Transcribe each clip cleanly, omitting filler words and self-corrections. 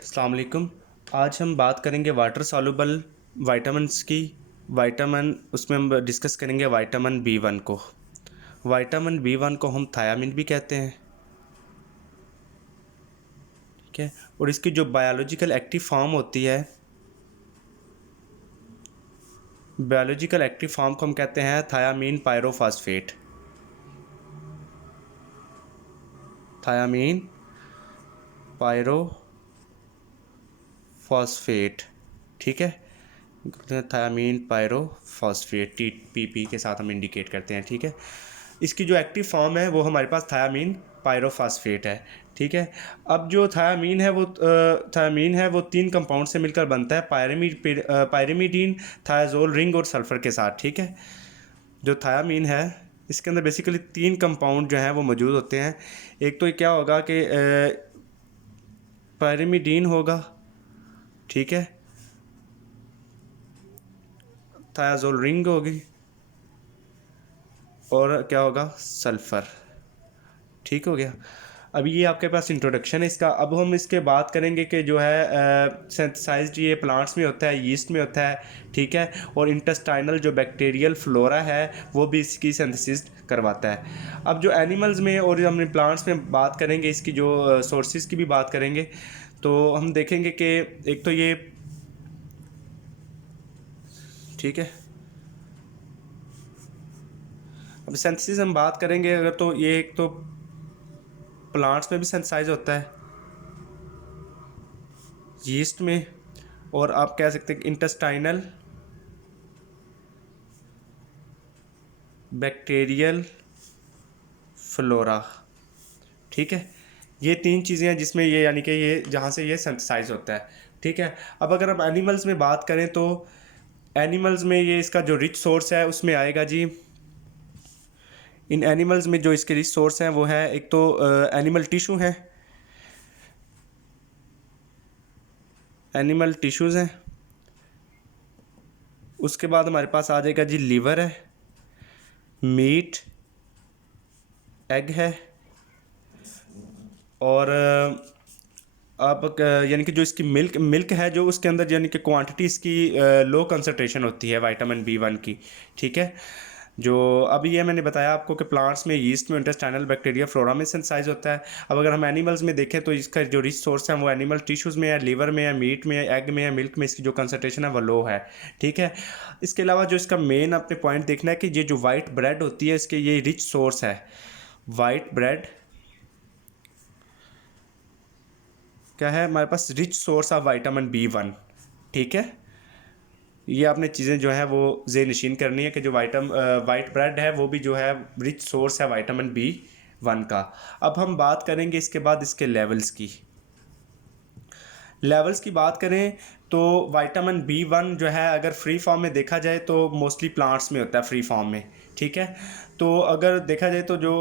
अस्सलाम वालेकुम। आज हम बात करेंगे वाटर सॉल्युबल विटामिन्स की। विटामिन उसमें हम डिस्कस करेंगे विटामिन बी वन को। विटामिन बी वन को हम थायामिन भी कहते हैं, ठीक है। और इसकी जो बायोलॉजिकल एक्टिव फॉर्म होती है, बायोलॉजिकल एक्टिव फॉर्म को हम कहते हैं थायामीन पायरोफॉस्फेट। थायामीन पायरोफॉस्फेट, ठीक है। थायामीन पायरोफॉस्फेट TPP के साथ हम इंडिकेट करते हैं, ठीक है। इसकी जो एक्टिव फॉर्म है वो हमारे पास थायामीन पायरोफॉस्फेट है, ठीक है। अब जो थायामीन है वो 3 कंपाउंड से मिलकर बनता है, पायरिमिडीन, थायाजोल रिंग और सल्फर के साथ, ठीक है। जो थायामीन है इसके अंदर बेसिकली 3 कंपाउंड जो हैं वो मौजूद होते हैं। एक तो ये क्या होगा कि पायरिमिडीन होगा, ठीक है, थायाजोल रिंग होगी और क्या होगा, सल्फ़र, ठीक हो गया। अभी ये आपके पास इंट्रोडक्शन है इसका। अब हम इसके बात करेंगे कि जो है सिंथेसाइज्ड ये प्लांट्स में होता है, यीस्ट में होता है, ठीक है। और इंटेस्टाइनल जो बैक्टीरियल फ्लोरा है वो भी इसकी सिंथेसिस करवाता है। अब जो एनिमल्स में और हमने प्लांट्स में बात करेंगे, इसकी जो सोर्सेज की भी बात करेंगे, तो हम देखेंगे कि एक तो ये, ठीक है। अब सिंथेसिस हम बात करेंगे अगर, तो ये एक तो प्लांट्स में भी सिंथेसाइज होता है, यीस्ट में, और आप कह सकते हैं इंटेस्टाइनल बैक्टीरियल फ्लोरा, ठीक है। ये 3 चीज़ें हैं जिसमें ये, यानी कि ये जहाँ से ये सिंथेसाइज होता है, ठीक है। अब अगर हम एनिमल्स में बात करें तो एनिमल्स में ये इसका जो रिच सोर्स है उसमें आएगा जी। इन एनिमल्स में जो इसके रिच सोर्स हैं वो है, एक तो एनिमल टिश्यू है, एनिमल टिश्यूज़ हैं। उसके बाद हमारे पास आ जाएगा जी लीवर है, मीट, एग है, और आप यानी कि जो इसकी मिल्क है जो उसके अंदर, यानी कि क्वांटिटी इसकी लो कंसंट्रेशन होती है विटामिन बी वन की, ठीक है। जो अभी ये मैंने बताया आपको कि प्लांट्स में, यीस्ट में, इंटेस्टाइनल बैक्टीरिया फ्लोरा में सिंथेसाइज होता है। अब अगर हम एनिमल्स में देखें तो इसका जो रिच सोर्स है वो एनिमल टिश्यूज़ में है, लीवर में है, मीट में है, एग में है, मिल्क में इसकी जो कंसंट्रेशन है वो लो है, ठीक है। इसके अलावा जो इसका मेन अपने पॉइंट देखना है कि ये जो वाइट ब्रेड होती है इसके, ये रिच सोर्स है। वाइट ब्रेड क्या है हमारे पास, rich source of vitamin B one, ठीक है। ये आपने चीज़ें जो है वो ज़ेहन करनी है कि जो वाइट ब्रेड है वो भी जो है रिच सोर्स है विटामिन बी वन का। अब हम बात करेंगे इसके बाद इसके लेवल्स की बात करें तो विटामिन बी वन जो है अगर फ्री फॉर्म में देखा जाए तो मोस्टली प्लांट्स में होता है, फ्री फॉर्म में, ठीक है। तो अगर देखा जाए तो जो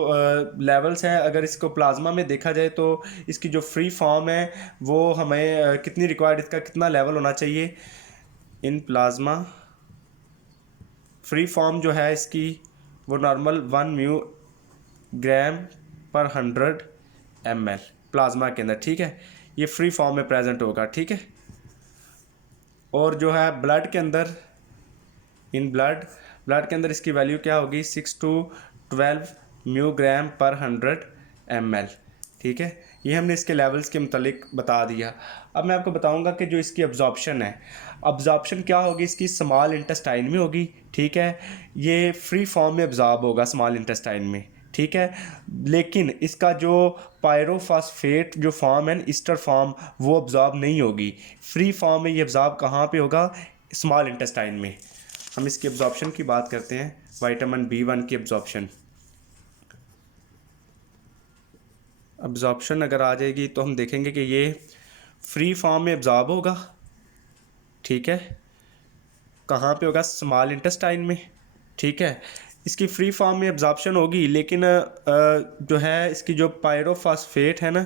लेवल्स हैं, अगर इसको प्लाज्मा में देखा जाए तो इसकी जो फ्री फॉर्म है वो हमें कितनी रिक्वायर्ड, इसका कितना लेवल होना चाहिए इन प्लाज्मा। फ्री फॉर्म जो है इसकी वो नॉर्मल 1 μg/100 ml प्लाज्मा के अंदर, ठीक है। ये फ्री फॉर्म में प्रेजेंट होगा, ठीक है। और जो है ब्लड के अंदर, इन ब्लड के अंदर इसकी वैल्यू क्या होगी, 6 to 12 μg/100 ml, ठीक है। ये हमने इसके लेवल्स के मुतालिक बता दिया। अब मैं आपको बताऊंगा कि जो इसकी अब्जॉर्प्शन है, अब्जॉर्प्शन क्या होगी इसकी, स्मॉल इंटेस्टाइन में होगी, ठीक है। ये फ्री फॉर्म में अब्जॉर्ब होगा स्मॉल इंटेस्टाइन में, ठीक है। लेकिन इसका जो पायरोफॉस्फेट जो फॉर्म है, ईस्टर फॉर्म, वो अब्जॉर्ब नहीं होगी। फ्री फॉर्म में ये अब्जॉर्ब कहाँ पे होगा, स्मॉल इंटेस्टाइन में। हम इसकी अब्जॉर्प्शन की बात करते हैं, विटामिन बी वन की अब्जॉर्प्शन अगर आ जाएगी तो हम देखेंगे कि ये फ्री फॉर्म में अब्जॉर्ब होगा, ठीक है। कहाँ पे होगा, स्मॉल इंटेस्टाइन में, ठीक है। इसकी फ्री फॉर्म में अब्जॉर्प्शन होगी, लेकिन जो है इसकी जो पायरोफॉस्फेट है ना,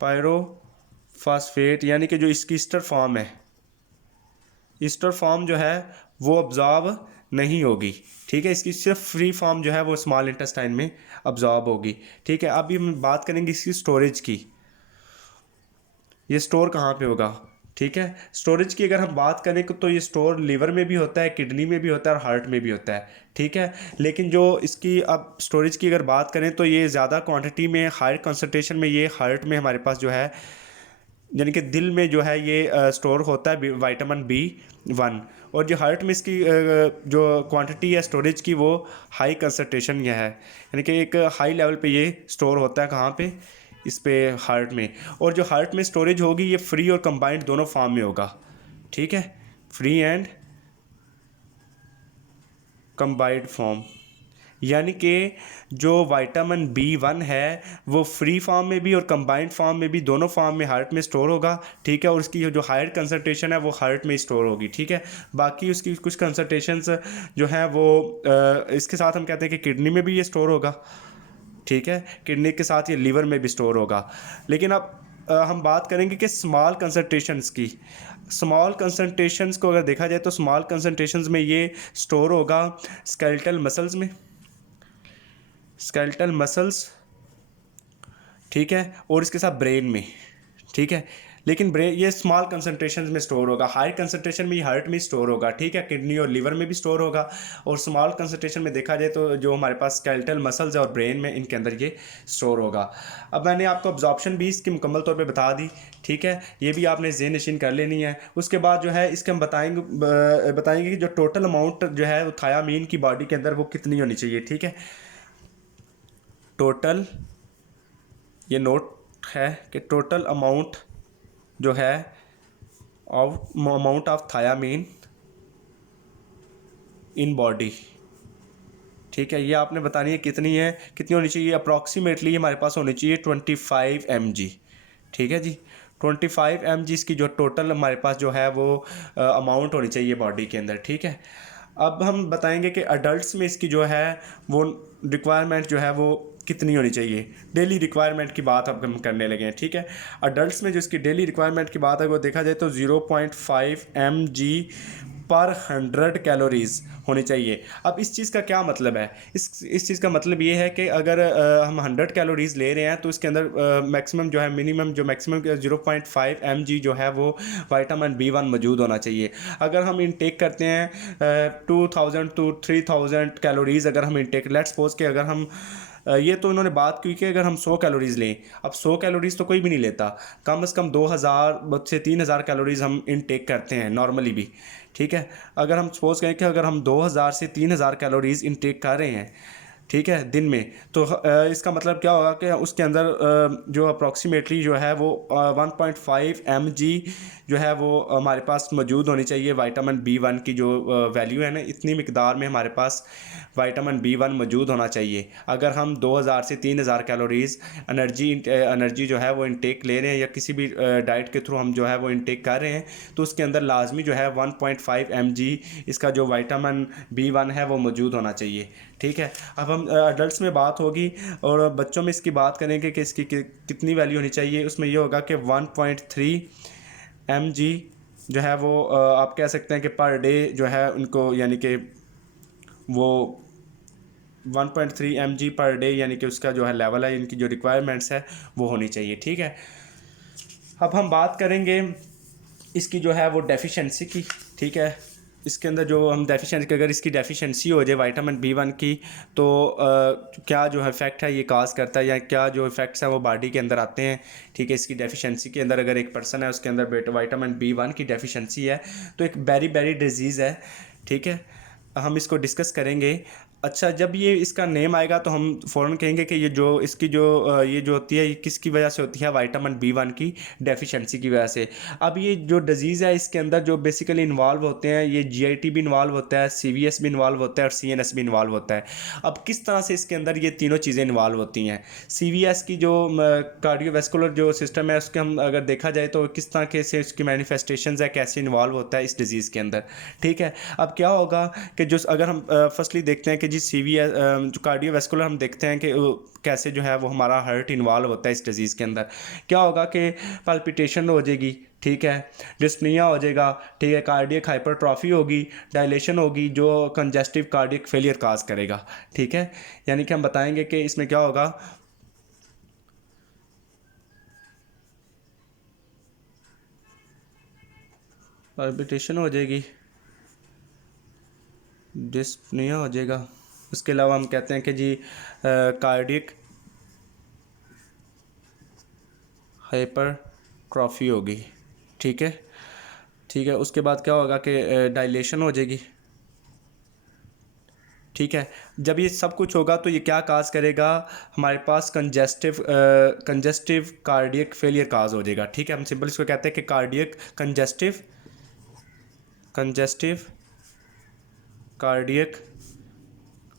पायरोफॉस्फेट यानी कि जो इसकी ईस्टर फॉर्म है, ईस्टर फॉर्म जो है वो अब्जॉर्ब नहीं होगी, ठीक है। इसकी सिर्फ फ्री फॉर्म जो है वो स्मॉल इंटेस्टाइन में अब्जॉर्ब होगी, ठीक है। अभी हम बात करेंगे इसकी स्टोरेज की। ये स्टोर कहाँ पे होगा, ठीक है। स्टोरेज की अगर हम बात करें तो ये स्टोर लीवर में भी होता है, किडनी में भी होता है और हार्ट में भी होता है, ठीक है। लेकिन जो इसकी अब स्टोरेज की अगर बात करें तो ये ज़्यादा क्वांटिटी में, हाई कंसनट्रेशन में ये हार्ट में हमारे पास जो है, यानी कि दिल में जो है ये स्टोर होता है विटामिन B1। और जो हार्ट में इसकी जो क्वांटिटी है स्टोरेज की वो हाई कंसनट्रेशन यह है, यानी कि एक हाई लेवल पे ये स्टोर होता है, कहाँ पे, इस पे हार्ट में। और जो हार्ट में स्टोरेज होगी ये फ्री और कंबाइंड दोनों फॉर्म में होगा, ठीक है, फ्री एंड कंबाइंड फॉर्म। यानी कि जो विटामिन B1 है वो फ्री फॉर्म में भी और कंबाइंड फॉर्म में भी, दोनों फॉर्म में हार्ट में स्टोर होगा, ठीक है। और उसकी जो हायर कंसनट्रेशन है वो हार्ट में स्टोर होगी, ठीक है। बाकी उसकी कुछ कंसनट्रेशंस जो हैं वो इसके साथ हम कहते हैं कि किडनी में भी ये स्टोर होगा, ठीक है, किडनी के साथ ये लीवर में भी स्टोर होगा। लेकिन अब हम बात करेंगे कि स्मॉल कंसनट्रेशंस की। स्मॉल कंसनट्रेशंस को अगर देखा जाए तो स्मॉल कंसनट्रेशंस में ये स्टोर होगा स्केलेटल मसल्स में, स्केलेटल मसल्स, ठीक है, और इसके साथ ब्रेन में, ठीक है। लेकिन ब्रेन ये स्मॉल कंसनट्रेशन में स्टोर होगा, हाई कंसनट्रेशन में ये हार्ट में स्टोर होगा, ठीक है, किडनी और लीवर में भी स्टोर होगा। और स्मॉल कंसनट्रेशन में देखा जाए तो जो हमारे पास स्केलेटल मसल्स है और ब्रेन में, इनके अंदर ये स्टोर होगा। अब मैंने आपको अब्जॉर्प्शन भी इसकी मुकम्मल तौर पे बता दी, ठीक है, ये भी आपने ज़हन नशीन कर लेनी है। उसके बाद जो है इसके हम बताएंगे कि जो टोटल अमाउंट जो है वो थायामीन की बॉडी के अंदर वो कितनी होनी चाहिए, ठीक है। टोटल, ये नोट है कि टोटल अमाउंट जो है amount of thiamine in body, ठीक है, ये आपने बतानी है कितनी है, कितनी होनी चाहिए। अप्रॉक्सीमेटली हमारे पास होनी चाहिए 25 mg, ठीक है जी। 25 mg इसकी जो टोटल हमारे पास जो है वो अमाउंट होनी चाहिए बॉडी के अंदर, ठीक है। अब हम बताएंगे कि अडल्ट्स में इसकी जो है वो रिक्वायरमेंट जो है वो कितनी होनी चाहिए। डेली रिक्वायरमेंट की बात अब हम करने लगे हैं, ठीक है। अडल्ट्स में जो इसकी डेली रिक्वायरमेंट की बात है वो देखा जाए तो 0.5 mg पर 100 कैलोरीज होनी चाहिए। अब इस चीज़ का क्या मतलब है, इस चीज़ का मतलब ये है कि अगर हम 100 कैलोरीज ले रहे हैं तो इसके अंदर मैक्सिमम जो है, मिनिमम जो मैक्सिमम 0.5 mg जो है वो विटामिन B1 मौजूद होना चाहिए। अगर हम इनटेक करते हैं 2000 to 3000 कैलोरीज, अगर हम इनटेक, लेट्स सपोज कि अगर हम ये तो इन्होंने बात की कि अगर हम 100 कैलोरीज़ लें, अब 100 कैलोरीज़ तो कोई भी नहीं लेता, कम से कम 2000 से 3000 कैलोरीज़ हम इनटेक करते हैं नॉर्मली भी, ठीक है। अगर हम सपोज करें कि अगर हम 2000 से 3000 कैलोरीज़ इनटेक कर रहे हैं, ठीक है, दिन में, तो इसका मतलब क्या होगा कि उसके अंदर जो अप्रॉक्सीमेटली जो है वो 1.5 mg जो है वो हमारे पास मौजूद होनी चाहिए। विटामिन B1 की जो वैल्यू है ना, इतनी मिकदार में हमारे पास विटामिन B1 मौजूद होना चाहिए। अगर हम 2000 से 3000 कैलोरीज़ एनर्जी जो है वो इनटेक ले रहे हैं या किसी भी डाइट के थ्रू हम जो है वो इनटेक कर रहे हैं, तो उसके अंदर लाजमी जो है 1.5 mg इसका जो विटामिन B1 है वो मौजूद होना चाहिए, ठीक है। अब हम अडल्ट्स में बात होगी और बच्चों में इसकी बात करेंगे कि इसकी कितनी वैल्यू होनी चाहिए। उसमें ये होगा कि 1.3 mg जो है वो आप कह सकते हैं कि पर डे जो है उनको, यानी कि वो 1.3 mg पर डे, यानी कि उसका जो है लेवल है, इनकी जो रिक्वायरमेंट्स है वो होनी चाहिए, ठीक है। अब हम बात करेंगे इसकी जो है वो डेफिशिएंसी की, ठीक है। इसके अंदर जो हम डेफिशिएंसी, अगर इसकी डेफिशिएंसी हो जाए विटामिन B1 की, तो क्या जो है इफेक्ट है ये काज करता है, या क्या जो इफेक्ट्स हैं वो बॉडी के अंदर आते हैं, ठीक है। इसकी डेफिशिएंसी के अंदर अगर एक पर्सन है उसके अंदर विटामिन B1 की डेफिशिएंसी है तो एक बेरी डिजीज़ है, ठीक है, हम इसको डिस्कस करेंगे। अच्छा, जब ये इसका नेम आएगा तो हम फ़ौरन कहेंगे कि ये जो इसकी जो ये जो होती है ये किसकी वजह से होती है, विटामिन B1 की डेफिशिएंसी की वजह से। अब ये जो डिजीज़ है इसके अंदर जो बेसिकली इन्वॉल्व होते हैं, ये GIT भी इन्वॉल्व होता है, CVS भी इन्वॉल्व होता है और CNS भी इन्वॉल्व होता है। अब किस तरह से इसके अंदर ये तीनों चीज़ें इन्वॉल्व होती हैं। CVS की जो कार्डियोवैस्कुलर जो सिस्टम है उसके हम अगर देखा जाए तो किस तरह के से उसकी मैनिफेस्टेशंस है, कैसे इन्वॉल्व होता है इस डिज़ीज़ के अंदर, ठीक है। अब क्या होगा कि जो अगर हम फर्स्टली देखते हैं कि जी CVS जो कार्डियोवैस्कुलर हम देखते हैं कि कैसे जो है वो हमारा हार्ट इन्वॉल्व होता है इस डिज़ीज़ के अंदर। क्या होगा कि पल्पिटेशन हो जाएगी, ठीक है, डिस्पनिया हो जाएगा, ठीक है, कार्डियक हाइपरट्रॉफी होगी, डायलेशन होगी जो कंजेस्टिव कार्डियक फेलियर काज करेगा, ठीक है। यानी कि हम बताएंगे कि इसमें क्या होगा, ऑर्बिटेशन हो जाएगी, डिस्पनिया हो जाएगा। उसके अलावा हम कहते हैं कि जी कार्डियक हाइपरट्रॉफी होगी। ठीक है, ठीक है। उसके बाद क्या होगा कि डायलेशन हो जाएगी। ठीक है, जब ये सब कुछ होगा तो ये क्या काज करेगा, हमारे पास कंजेस्टिव कार्डियक फेलियर काज हो जाएगा। ठीक है, हम सिंपल इसको कहते हैं कि कार्डियक कंजेस्टिव कार्डियक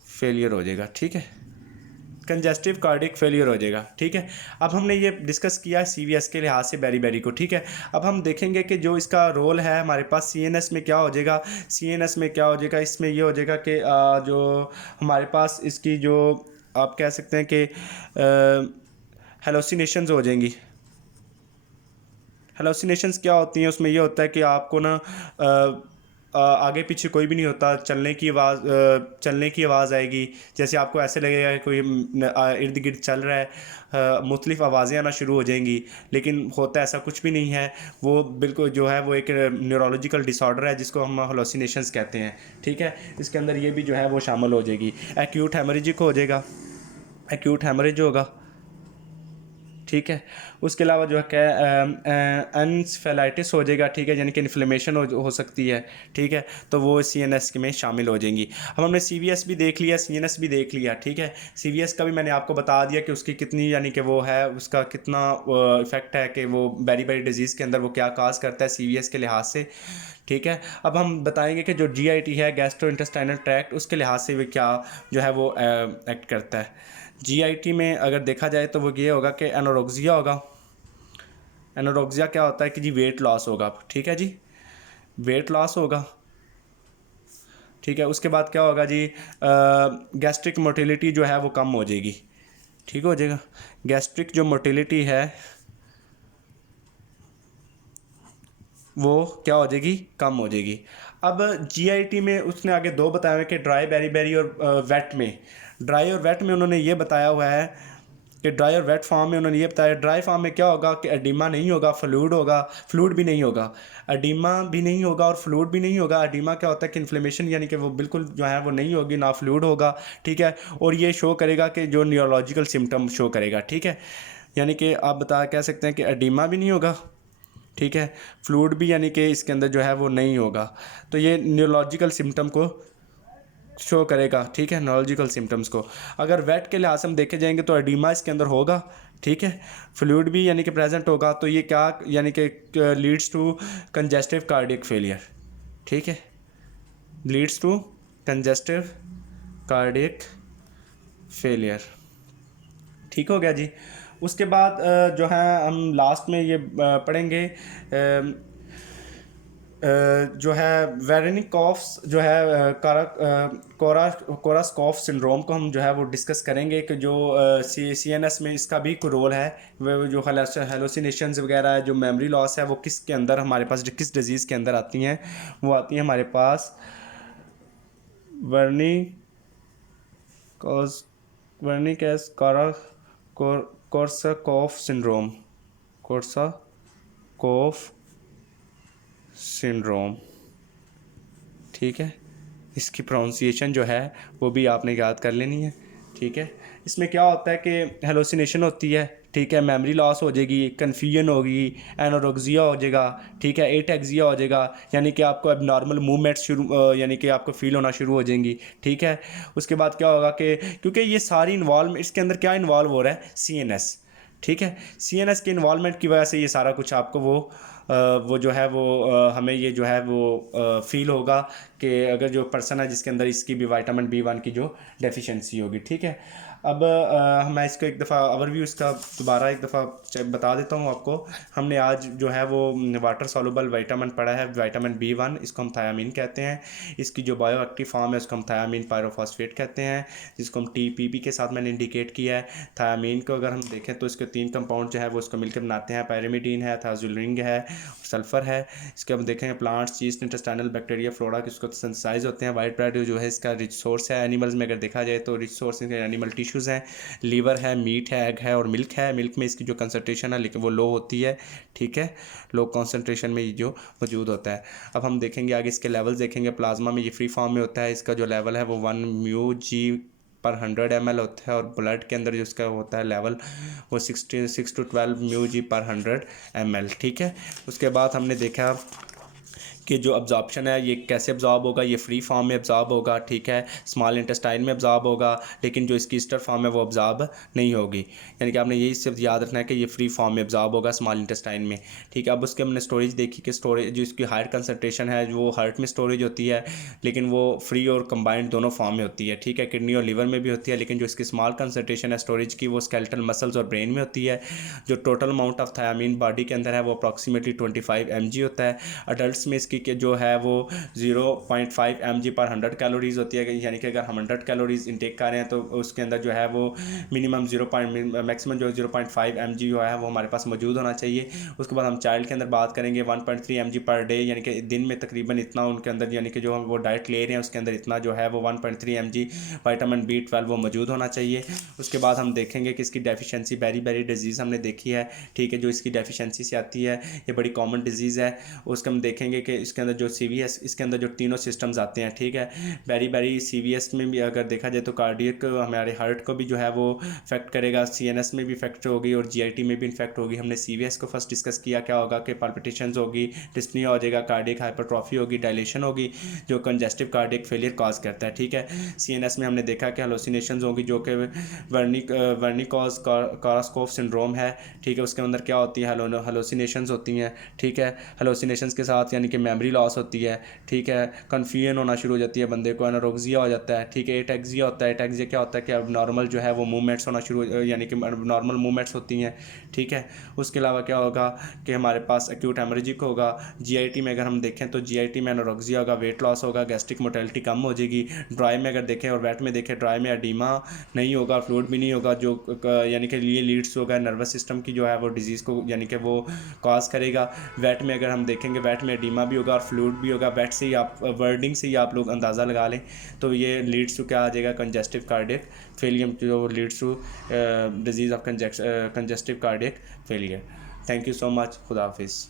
फेलियर हो जाएगा। ठीक है, कंजेस्टिव कार्डियक फेलियर हो जाएगा। ठीक है, अब हमने ये डिस्कस किया सीवीएस के लिहाज से बेरी को। ठीक है, अब हम देखेंगे कि जो इसका रोल है हमारे पास सीएनएस में क्या हो जाएगा। सीएनएस में क्या हो जाएगा, इसमें ये हो जाएगा कि जो हमारे पास इसकी जो आप कह सकते हैं कि हेलोसिनेशंस हो जाएंगी। हेलोसिनेशंस क्या होती हैं, उसमें ये होता है कि आपको ना आगे पीछे कोई भी नहीं होता, चलने की आवाज़ आएगी। जैसे आपको ऐसे लगेगा कि कोई इर्द गिर्द चल रहा है, मुख्तलिफ आवाज़ें आना शुरू हो जाएंगी, लेकिन होता ऐसा कुछ भी नहीं है। वो बिल्कुल जो है वो एक न्यूरोलॉजिकल डिसऑर्डर है जिसको हम हेलोसिनेशंस कहते हैं। ठीक है, इसके अंदर ये भी जो है वो शामिल हो जाएगी। एक्यूट हेमरेजिक हो जाएगा, एक्यूट हेमरेज होगा। ठीक है, उसके अलावा जो है क्या एनसेफेलाइटिस हो जाएगा। ठीक है, यानी कि इन्फ्लेमेशन हो सकती है। ठीक है, तो वो सीएनएस में शामिल हो जाएंगी। अब हमने सीवीएस भी देख लिया, सीएनएस भी देख लिया। ठीक है, सीवीएस का भी मैंने आपको बता दिया कि उसकी कितनी यानी कि वो है, उसका कितना इफेक्ट है कि वो बेरी डिजीज़ के अंदर वो क्या काज करता है सीवीएस के लिहाज से। ठीक है, अब हम बताएंगे कि जो जीआईटी है, गैस्ट्रो इंटेस्टाइनल ट्रैक्ट, उसके लिहाज से वो क्या जो है वो एक्ट करता है। जीआईटी में अगर देखा जाए तो वो ये होगा कि एनोरेक्सिया होगा। एनोरेक्सिया क्या होता है कि जी वेट लॉस होगा। ठीक है जी, वेट लॉस होगा। ठीक है, उसके बाद क्या होगा जी, गैस्ट्रिक मोटिलिटी जो है वो कम हो जाएगी। ठीक हो जाएगा, गैस्ट्रिक जो मोटिलिटी है वो क्या हो जाएगी, कम हो जाएगी। अब जीआईटी में उसने आगे दो बताया हुआ है कि ड्राई बेरी और वेट में, ड्राई और वेट में उन्होंने ये बताया हुआ है कि ड्राई और वेट फॉर्म में उन्होंने ये बताया, ड्राई फॉर्म में क्या होगा कि एडिमा नहीं होगा, फ्लूइड होगा, फ्लूइड भी नहीं होगा। एडिमा भी नहीं होगा और फ्लूइड भी नहीं होगा। एडिमा क्या होता है कि इन्फ्लेमेशन, यानी कि वो बिल्कुल जो है वो नहीं होगी, ना फ्लूइड होगा। ठीक है, और ये शो करेगा कि जो न्यूरोलॉजिकल सिम्टम शो करेगा। ठीक है, यानी कि आप बता कह सकते हैं कि एडिमा भी नहीं होगा। ठीक है, फ्लूइड भी यानी कि इसके अंदर जो है वो नहीं होगा। तो ये न्यूरोलॉजिकल सिम्टम को शो करेगा। ठीक है, न्यूरोलॉजिकल सिम्टम्स को। अगर वेट के लिहाज से हम देखे जाएंगे तो एडिमा इसके अंदर होगा। ठीक है, फ्लूइड भी यानी कि प्रेजेंट होगा। तो ये क्या यानी कि leads to congestive cardiac failure. ठीक है, leads to congestive cardiac failure. ठीक हो गया जी। उसके बाद जो है हम लास्ट में ये पढ़ेंगे जो है वेरेनिक कॉफ्स जो है कोरास कॉफ सिंड्रोम को हम जो है वो डिस्कस करेंगे कि जो सीएनएस में इसका भी कोई रोल है। वो जो हेलोसिनेशंस वगैरह, जो मेमोरी लॉस है, वो किसके अंदर हमारे पास किस डिजीज़ के अंदर आती हैं, वो आती हैं हमारे पास Wernicke's Wernicke's Korsakoff syndrome, Korsakoff syndrome. ठीक है, इसकी प्रोनाउंसिएशन जो है वो भी आपने याद कर लेनी है। ठीक है, इसमें क्या होता है कि हेलोसिनेशन होती है। ठीक है, मेमोरी लॉस हो जाएगी, कन्फ्यूजन होगी, एनोरेक्सिया हो जाएगा। ठीक है, एटेक्सिया हो जाएगा, यानी कि आपको अब नॉर्मल मूवमेंट्स यानी कि आपको फील होना शुरू हो जाएंगी। ठीक है, उसके बाद क्या होगा कि क्योंकि ये सारी इन्वॉल्व, इसके अंदर क्या इन्वॉल्व हो रहा है, सीएनएस। ठीक है, सीएनएस के इन्वॉल्वमेंट की वजह से ये सारा कुछ आपको वो जो है वो हमें ये जो है वो फील होगा कि अगर जो पर्सन है जिसके अंदर इसकी भी विटामिन B1 की जो डेफिशिएंसी होगी। ठीक है, अब मैं इसको एक दफ़ा ओवरव्यू इसका दोबारा एक दफ़ा बता देता हूँ आपको। हमने आज जो है वो वाटर सॉल्युबल विटामिन पढ़ा है, विटामिन B1, इसको हम थायामीन कहते हैं। इसकी जो बायो एक्टिव फॉर्म है उसको हम थायामीन पायरोफॉस्फेट कहते हैं, जिसको हम TPP के साथ मैंने इंडिकेट किया है। थायामीन को अगर हम देखें तो इसके 3 कंपाउंड जो है वो उसको मिलकर बनाते हैं, पैरामीडीन है, थाजुलिन है, सल्फ़र है। इसके हम देखेंगे प्लांट्स, चीज, इंटेस्टाइनल बैक्टीरिया, फ्लोरा किसको सिंथेसाइज होते हैं। वाइट ब्रेड जो है इसका रिच सोर्स है। एनिमल्स में अगर देखा जाए तो rich source animal tissue tissues हैं, लीवर है, मीट है, एग है और मिल्क है। मिल्क में इसकी जो कंसनट्रेशन है लेकिन वो लो होती है, ठीक है, लो कॉन्सेंट्रेशन में ये जो मौजूद होता है। अब हम देखेंगे आगे इसके लेवल्स देखेंगे। प्लाज्मा में ये फ्री फॉर्म में होता है, इसका जो लेवल है वो 1 म्यू जी पर 100 ml होता है, और ब्लड के अंदर जो इसका होता है लेवल वो 6 to 12 म्यू जी पर 100 ml, ठीक है। उसके बाद हमने देखा कि जो अब्जॉर्प्शन है ये कैसे अब्जॉर्ब होगा, ये फ्री फॉर्म में अब्जॉर्ब होगा, ठीक है, स्मॉल इंटेस्टाइन में अब्जॉर्ब होगा, लेकिन जो इसकी ईस्टर फॉर्म है वो अब्जॉर्ब नहीं होगी। यानी कि आपने यही सिर्फ याद रखना है कि ये फ्री फॉर्म में अब्जॉर्ब होगा स्मॉल इंटेस्टाइन में, ठीक है। अब उसके हमने स्टोरेज देखी कि स्टोरेज जो इसकी हायर कंसनट्रेशन है वो हार्ट में स्टोरेज होती है, लेकिन वो फ्री और कंबाइंड दोनों फॉर्म में होती है, ठीक है, किडनी और लिवर में भी होती है, लेकिन जो इसकी स्मॉल कंसनट्रेशन है स्टोरेज की वो स्केलेटल मसल्स और ब्रेन में होती है। जो total amount of thiamine body के अंदर है वो अप्रॉक्सीमेटली 25 mg होता है। अडल्ट में इसकी जो है वो 0.5 mg पर 100 कैलोरीज होती है, यानी कि अगर हम 100 कैलोरीज इंटेक कर रहे हैं तो उसके अंदर जो है वो मिनिमम मैक्सिमम जो 0.5 mg जो है वो हमारे पास मौजूद होना चाहिए। उसके बाद हम चाइल्ड के अंदर बात करेंगे 1.3 mg पर डे, यानी कि दिन में तकरीबन इतना उनके अंदर, यानी कि जो हम वो डाइट ले रहे हैं उसके अंदर इतना जो है वो 1.3 mg विटामिन B12 वो मौजूद होना चाहिए। उसके बाद हम देखेंगे कि इसकी डेफिशिएंसी बेरी डिजीज़ हमने देखी है, ठीक है, जो इसकी डेफिशिएंसी से आती है, ये बड़ी कॉमन डिजीज़ है। उसके हम देखेंगे कि इसके अंदर जो CVS, इसके अंदर जो तीनों सिस्टम्स आते हैं, ठीक है, बेरी CVS में भी अगर देखा जाए तो कार्डियक हमारे हार्ट को भी जो है वो इफेक्ट करेगा, CNS में भी इफेक्ट होगी और GIT में भी इफेक्ट होगी। हमने CVS को फर्स्ट डिस्कस किया, क्या होगा कि पाल्पिटेशंस होगी, डिस्पनिया हो जाएगा, कार्डियक हाइपरट्रॉफी होगी, डायलेशन होगी, जो कंजेस्टिव कार्डियक फेलियर कॉज करता है, ठीक है। CNS में हमने देखा कि हेलोसिनेशंस होगी, जो कि वर्निकॉज कॉरसकोफ सिंड्रोम है, ठीक है। उसके अंदर क्या होती है, हेलोसिनेशंस होती हैं, ठीक है। हेलोसिनेशंस के साथ यानी कि मेमोरी लॉस होती है, ठीक है, कन्फ्यूजन होना शुरू हो जाती है, बंदे को एनोरेक्सिया हो जाता है, ठीक है। एटेक्सिया होता है, एटेक्सिया क्या होता है कि अब नॉर्मल जो है वो मूवमेंट्स होना शुरू, यानी कि नॉर्मल मूवमेंट्स होती हैं, ठीक है। उसके अलावा क्या होगा कि हमारे पास एक्यूट हेमरेजिक होगा। GIT में अगर हम देखें तो GIT में एनोरेक्सिया होगा, वेट लॉस होगा, गैस्ट्रिक मोटेलिटी कम हो जाएगी। ड्राई में अगर देखें और वेट में देखें, ड्राई में एडीमा नहीं होगा, फ्लूइड भी नहीं होगा, जो यानी कि लिए लीड्स होगा नर्वस सिस्टम की जो है वो डिजीज़ को यानी कि वो कॉज करेगा। वेट में अगर हम देखेंगे, वेट में एडीमा भी होगा और फ्लूइड भी होगा। वेट से ही आप वर्डिंग से ही आप लोग अंदाज़ा लगा लें तो ये लीड्स टू क्या आ जाएगा, कंजेस्टिव कार्डियक फेलियर, जो leads to disease of congestive cardiac failure. Thank you so much, खुदा हाफिज़।